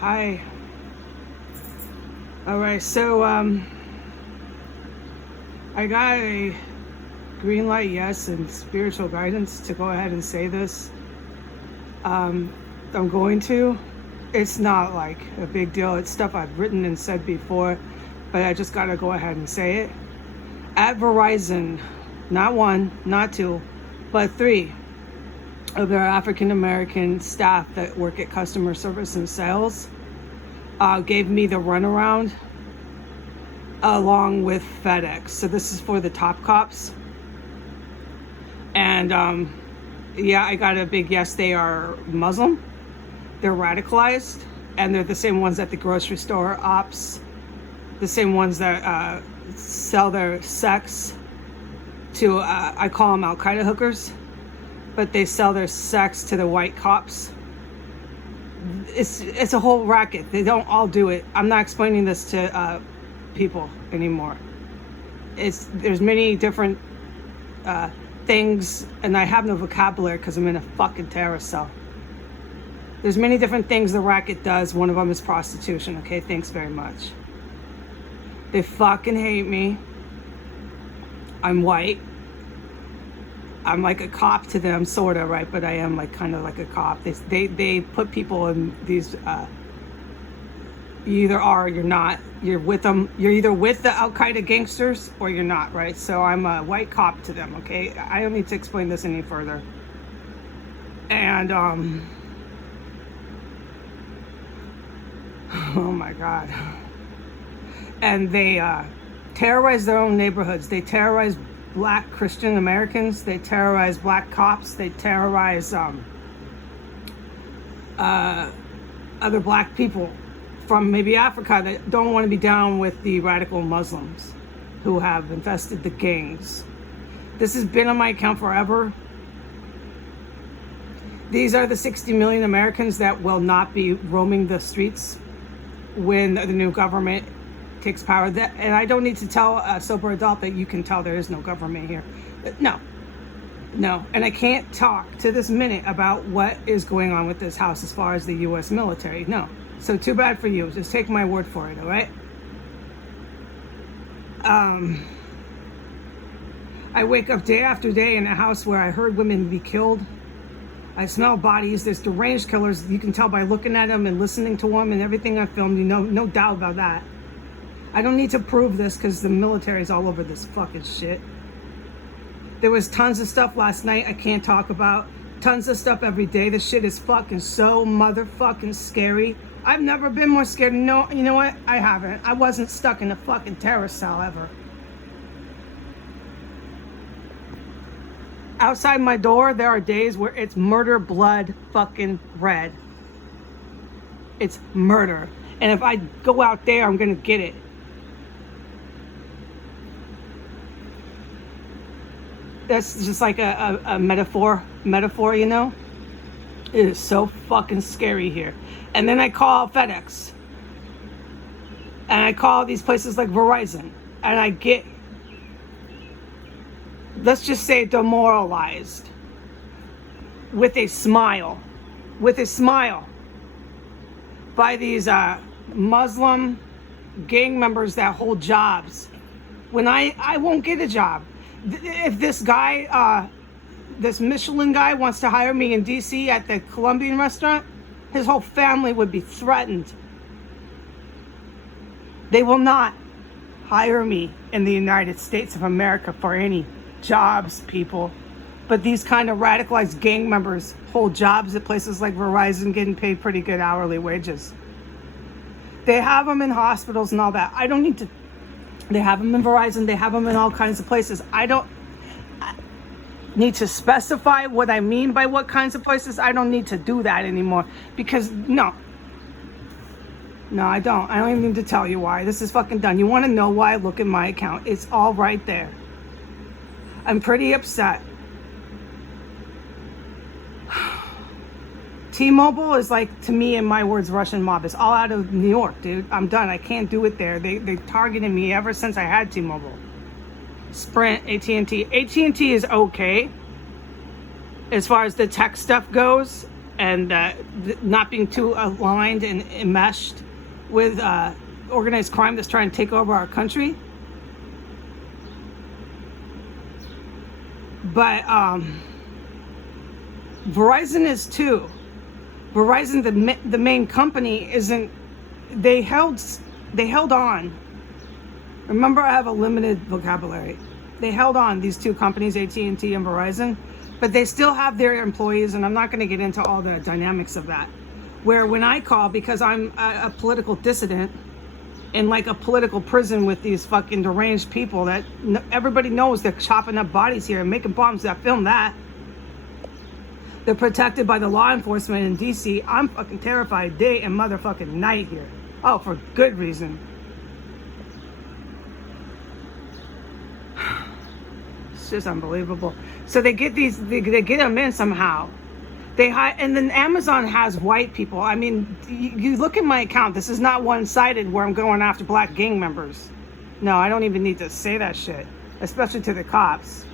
Hi. All right, so I got a green light, yes, and spiritual guidance to go ahead and say this. I'm going to. It's not like a big deal. It's stuff I've written and said before, but I just gotta go ahead and say it. At Verizon, not one, not two, but three of their African American staff that work at customer service and sales gave me the runaround along with FedEx. So this is for the top cops. And yeah, I got a big yes. They are Muslim. They're radicalized. And they're the same ones at the grocery store ops. The same ones that sell their sex to, I call them Al-Qaeda hookers. But they sell their sex to the white cops. It's a whole racket. They don't all do it. I'm not explaining this to people anymore. There's many different things, and I have no vocabulary because I'm in a fucking terrorist cell. There's many different things the racket does. One of them is prostitution. Okay, thanks very much. They fucking hate me. I'm white. I'm like a cop to them, sort of, right? But I am like kind of like a cop. They put people in these, you either are or you're not. You're with them. You're either with the Al-Qaeda gangsters or you're not, right? So I'm a white cop to them, okay? I don't need to explain this any further. And, oh my God. And they terrorize their own neighborhoods. They terrorize Black Christian Americans. They terrorize black cops. They terrorize other black people from maybe Africa that don't want to be down with the radical Muslims who have infested the gangs. This has been on my account forever. These are the 60 million Americans that will not be roaming the streets when the new government takes power. And I don't need to tell a sober adult that you can tell there is no government here. No. And I can't talk to this minute about what is going on with this house as far as the U.S. military. No. So too bad for you. Just take my word for it, all right? I wake up day after day in a house where I heard women be killed. I smell bodies. There's deranged killers. You can tell by looking at them and listening to them and everything I filmed. You know, no doubt about that. I don't need to prove this because the military's all over this fucking shit. There was tons of stuff last night I can't talk about. Tons of stuff every day. This shit is fucking so motherfucking scary. I've never been more scared. No, you know what? I haven't. I wasn't stuck in a fucking terrorist cell ever. Outside my door, there are days where it's murder, blood, fucking red. It's murder. And if I go out there, I'm gonna get it. That's just like a metaphor, you know? It is so fucking scary here. And then I call FedEx. And I call these places like Verizon. And I get, let's just say, demoralized. With a smile. By these Muslim gang members that hold jobs. When I won't get a job. If this guy, this Michelin guy wants to hire me in DC at the Colombian restaurant, his whole family would be threatened. They will not hire me in the United States of America for any jobs, people. But these kind of radicalized gang members hold jobs at places like Verizon, getting paid pretty good hourly wages. They have them in hospitals and all that. I don't need to. They have them in Verizon. They have them in all kinds of places. I don't need to specify what I mean by what kinds of places. I don't need to do that anymore because no, I don't. I don't even need to tell you why. This is fucking done. You want to know why? Look at my account. It's all right there. I'm pretty upset. T-Mobile is like, to me, in my words, Russian mob. It's all out of New York, dude. I'm done. I can't do it there. They targeted me ever since I had T-Mobile. Sprint, AT&T. AT&T is okay as far as the tech stuff goes. and not being too aligned and enmeshed with organized crime that's trying to take over our country. But Verizon is too. Verizon, the main company, isn't. They held on. Remember, I have a limited vocabulary. They held on, these two companies, AT&T and Verizon, but they still have their employees, and I'm not going to get into all the dynamics of that. Where when I call, because I'm a political dissident in like a political prison with these fucking deranged people that everybody knows they're chopping up bodies here and making bombs that film that. They're protected by the law enforcement in DC. I'm fucking terrified day and motherfucking night here. Oh, for good reason. It's just unbelievable. So they get these, they get them in somehow. They hide, and then Amazon has white people. I mean, you look at my account. This is not one-sided where I'm going after black gang members. No, I don't even need to say that shit, especially to the cops.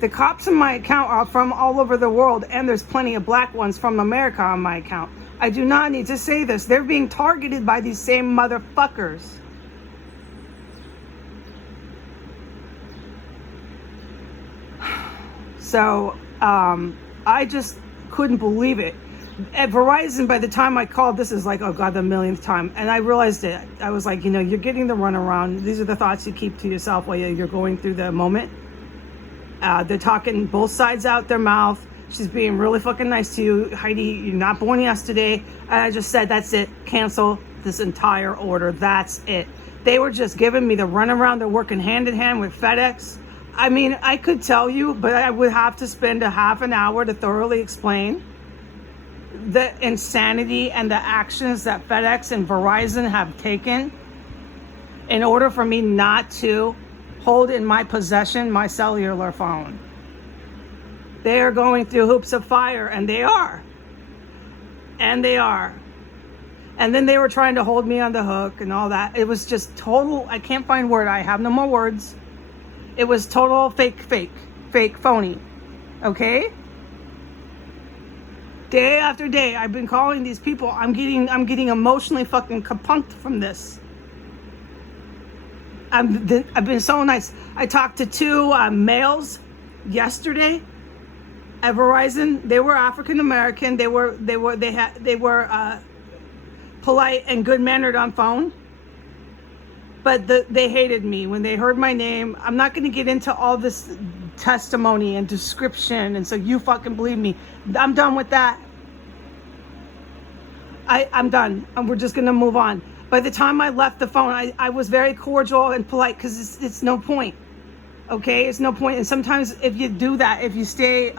The cops in my account are from all over the world, and there's plenty of black ones from America on my account. I do not need to say this. They're being targeted by these same motherfuckers. So, I just couldn't believe it. At Verizon, by the time I called, this is like, oh God, the millionth time. And I realized it. I was like, you're getting the runaround. These are the thoughts you keep to yourself while you're going through the moment. They're talking both sides out their mouth. She's being really fucking nice to you. Heidi, you're not born yesterday. And I just said, that's it. Cancel this entire order. That's it. They were just giving me the runaround. They're working hand in hand with FedEx. I mean, I could tell you, but I would have to spend a half an hour to thoroughly explain the insanity and the actions that FedEx and Verizon have taken in order for me not to hold in my possession my cellular phone. They are going through hoops of fire, and they are. And they are. And then they were trying to hold me on the hook and all that. It was just total, I can't find word. I have no more words. It was total fake, phony. Okay? Day after day, I've been calling these people. I'm getting emotionally fucking kapunked from this. I've been so nice. I talked to two males yesterday at Verizon. They were African American. They were polite and good mannered on phone. But they hated me when they heard my name. I'm not going to get into all this testimony and description, and so you fucking believe me. I'm done with that. I'm done. And we're just going to move on. By the time I left the phone, I was very cordial and polite because it's no point. Okay? It's no point. And sometimes if you do that, if you stay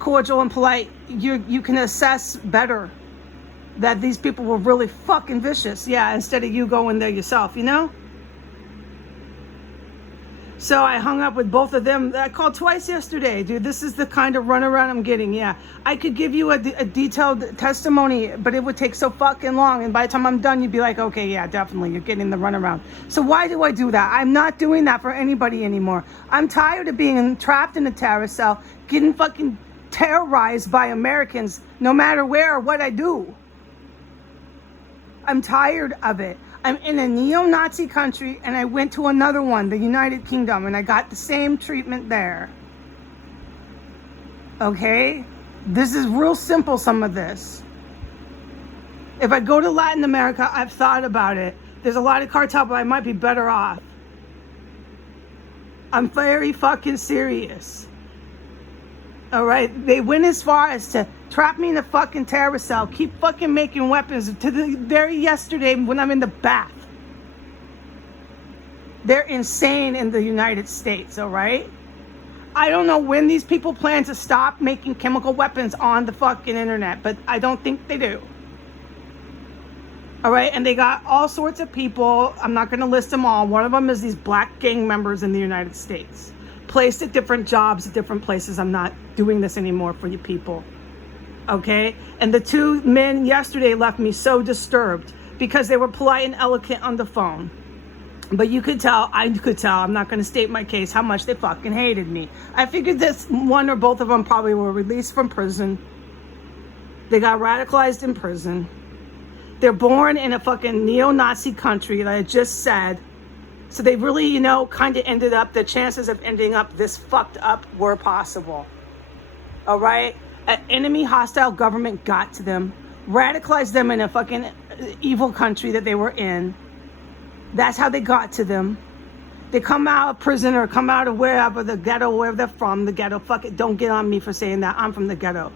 cordial and polite, you can assess better that these people were really fucking vicious. Yeah, instead of you going there yourself, So I hung up with both of them. I called twice yesterday, dude. This is the kind of runaround I'm getting. Yeah, I could give you a detailed testimony, but it would take so fucking long. And by the time I'm done, you'd be like, okay, yeah, definitely, you're getting the runaround. So why do I do that? I'm not doing that for anybody anymore. I'm tired of being trapped in a terrorist cell, getting fucking terrorized by Americans, no matter where or what I do. I'm tired of it. I'm in a neo-Nazi country, and I went to another one, the United Kingdom, and I got the same treatment there. Okay? This is real simple, some of this. If I go to Latin America, I've thought about it. There's a lot of cartel, but I might be better off. I'm very fucking serious. All right? They went as far as to trap me in a fucking terrorist cell, keep fucking making weapons to the very yesterday when I'm in the bath. They're insane in the United States, all right? I don't know when these people plan to stop making chemical weapons on the fucking internet, but I don't think they do. All right, and they got all sorts of people. I'm not going to list them all. One of them is these black gang members in the United States, placed at different jobs at different places. I'm not doing this anymore for you people. Okay? And the two men yesterday left me so disturbed because they were polite and eloquent on the phone. But I could tell, I'm not going to state my case, how much they fucking hated me. I figured this one or both of them probably were released from prison. They got radicalized in prison. They're born in a fucking neo-Nazi country, like I just said. So they really, you know, kind of ended up, the chances of ending up this fucked up were possible. All right? An enemy hostile government got to them, radicalized them in a fucking evil country that they were in. That's how they got to them. They come out of prison or come out of wherever, the ghetto, wherever they're from, the ghetto. Fuck it, don't get on me for saying that. I'm from the ghetto.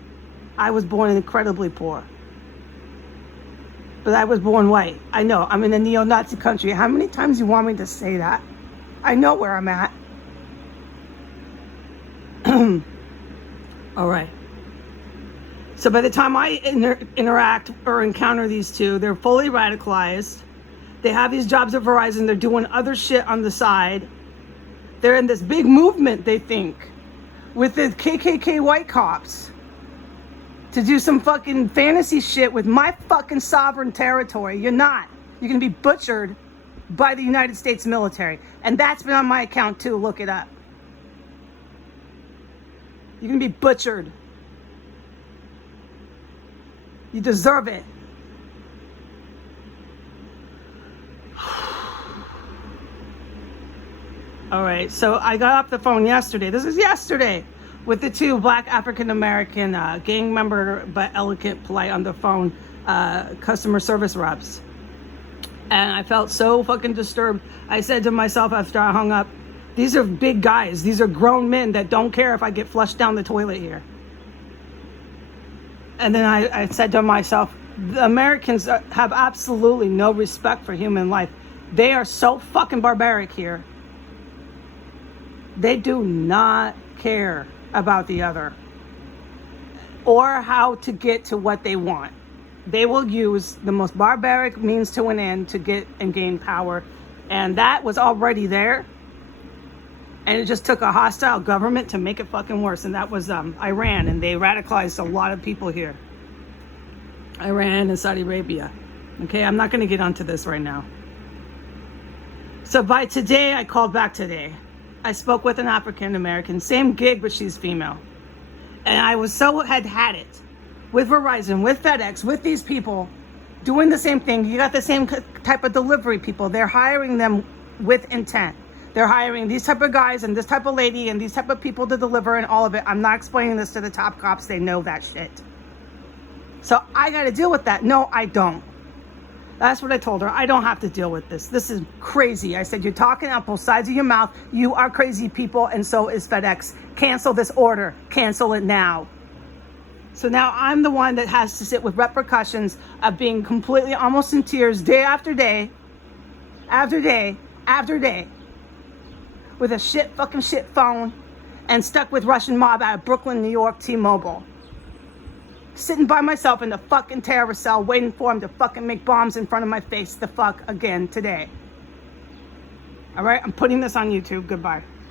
I was born incredibly poor. But I was born white. I know, I'm in a neo-Nazi country. How many times do you want me to say that? I know where I'm at. All right. So by the time I interact or encounter these two, they're fully radicalized. They have these jobs at Verizon. They're doing other shit on the side. They're in this big movement, they think, with the KKK white cops to do some fucking fantasy shit with my fucking sovereign territory. You're not. You're going to be butchered by the United States military. And that's been on my account too. Look it up. You're going to be butchered. You deserve it. All right, so I got off the phone yesterday. This is yesterday. With the two black African-American gang member, but elegant, polite on the phone, customer service reps. And I felt so fucking disturbed. I said to myself after I hung up, these are big guys. These are grown men that don't care if I get flushed down the toilet here. And then I said to myself, the Americans have absolutely no respect for human life. They are so fucking barbaric here. They do not care about the other or how to get to what they want. They will use the most barbaric means to an end to get and gain power. And that was already there. And it just took a hostile government to make it fucking worse. And that was Iran. And they radicalized a lot of people here. Iran and Saudi Arabia. Okay, I'm not going to get onto this right now. So by today, I called back today. I spoke with an African American, same gig, but she's female. And I was had it with Verizon, with FedEx, with these people doing the same thing. You got the same type of delivery people. They're hiring them with intent. They're hiring these type of guys and this type of lady and these type of people to deliver and all of it. I'm not explaining this to the top cops. They know that shit. So I got to deal with that. No, I don't. That's what I told her. I don't have to deal with this. This is crazy. I said, you're talking out both sides of your mouth. You are crazy people, and so is FedEx. Cancel this order. Cancel it now. So now I'm the one that has to sit with repercussions of being completely almost in tears day after day, after day, after day, with a fucking shit phone and stuck with Russian mob out of Brooklyn, New York, T-Mobile. Sitting by myself in the fucking terrorist cell waiting for him to fucking make bombs in front of my face the fuck again today. All right, I'm putting this on YouTube. Goodbye.